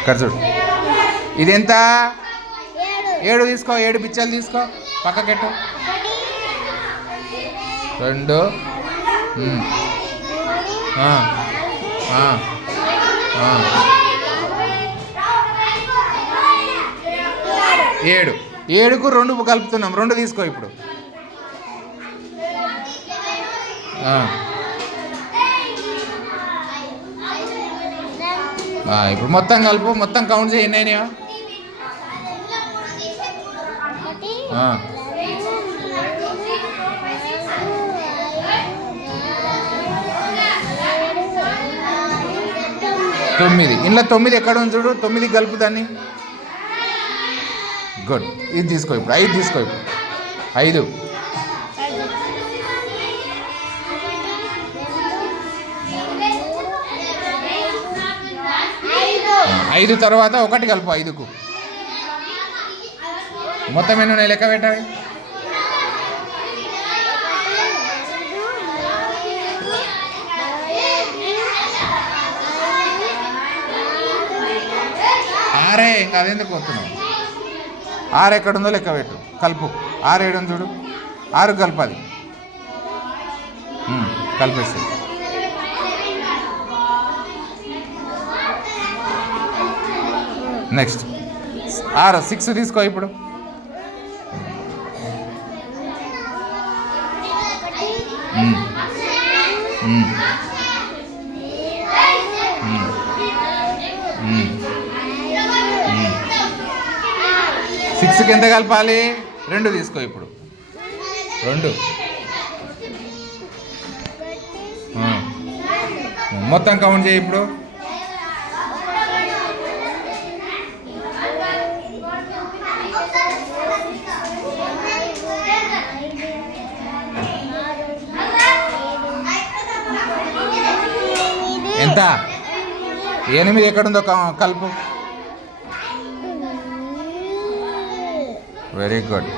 ఇక్కడ చూడు. ఇది ఎంత? 7 తీసుకో. 7 బిచ్చలు తీసుకో. పక్కకెట్టు. 2 7. 7కు 2 కలుపుతున్నాం. 2 తీసుకో ఇప్పుడు. ఇప్పుడు మొత్తం కలుపు. మొత్తం కౌంట్ చేయి. ఎన్నైనా 9. ఇంట్లో 9 ఎక్కడ ఉంది చూడు. 9 కలుపు దాన్ని. గుడ్. ఇది తీసుకో ఇప్పుడు. 5 తీసుకో ఇప్పుడు. 5 5 తర్వాత 1 కలుపు. 5కు మొత్తం ఎన్ని ఉన్నాయి లెక్క పెట్టాలి. 6. ఇంకా అదెందుకు వస్తున్నావు? 6 ఎక్కడుందో లెక్క పెట్టు. కలుపు. 6 7 చూడు. 6 కలుపు. అది కలిపేసి నెక్స్ట్ 6 తీసుకో ఇప్పుడు. సిక్స్కి ఎంత కలపాలి? 2 తీసుకో ఇప్పుడు. 2 మొత్తం కౌంట్ చేయి ఇప్పుడు. ఎంత? 8 ఎక్కడుందో కలుపు. Very good.